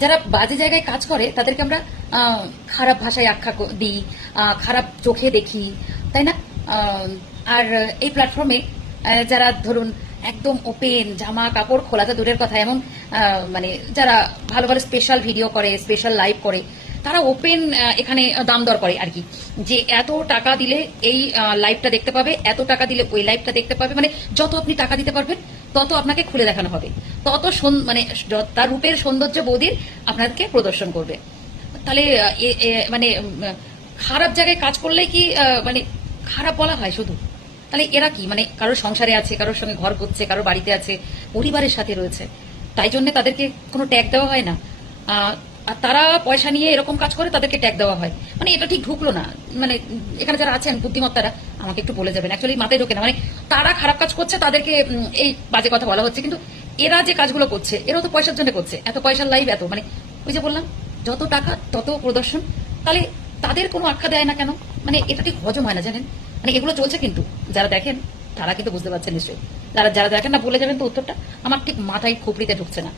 যারা বাজে জায়গায় কাজ করে তাদেরকে আমরা খারাপ ভাষায় আখ্যা দিই, খারাপ চোখে দেখি, তাই না? আর এই প্ল্যাটফর্মে যারা ধরুন একদম ওপেন, জামা কাপড় খোলা তো দূরের কথা, এমন মানে যারা ভালো ভালো স্পেশাল ভিডিও করে, স্পেশাল লাইভ করে, তারা ওপেন এখানে দাম দর করে আর কি, যে এত টাকা দিলে এই লাইভটা দেখতে পাবে, এত টাকা দিলে ওই লাইভটা দেখতে পাবে, মানে যত আপনি টাকা দিতে পারবেন তত আপনাকে খুলে দেখানো হবে, তত মানে তার রূপের সৌন্দর্য বৌদির আপনাকে প্রদর্শন করবে। তাহলে মানে খারাপ জায়গায় কাজ করলেই কি মানে খারাপ বলা হয় শুধু? তাহলে এরা কি মানে কারোর সংসারে আছে, কারোর সঙ্গে ঘর করছে, কারোর বাড়িতে আছে, পরিবারের সাথে রয়েছে, তাই জন্য তাদেরকে কোনো ট্যাগ দেওয়া হয় না। আর তারা পয়সা নিয়ে এরকম কাজ করে, তাদেরকে ট্যাগ দেওয়া হয়, মানে এটা ঠিক ঢুকলো না। মানে এখানে যারা আছেন বুদ্ধিমত্তারা আমাকে একটু বলে যাবেন, অ্যাকচুয়ালি মাথায় ঢোকে না। মানে তারা খারাপ কাজ করছে, তাদেরকে এই বাজে কথা বলা হচ্ছে, কিন্তু এরা যে কাজগুলো করছে এরাও তো পয়সার জন্য করছে, এত পয়সার লাইভ, এত মানে ওই যে বললাম যত টাকা তত প্রদর্শন, তাহলে তাদের কোনো আখ্যা দেয় না কেন? মানে এটা ঠিক হজম হয় না, জানেন? মানে এগুলো চলছে, কিন্তু যারা দেখেন তারা কিন্তু বুঝতে পারছেন নিশ্চয়ই, যারা যারা দেখেন না বলে যাবেন তো উত্তরটা, আমার ঠিক মাথায় খুপড়িতে ঢুকছে না।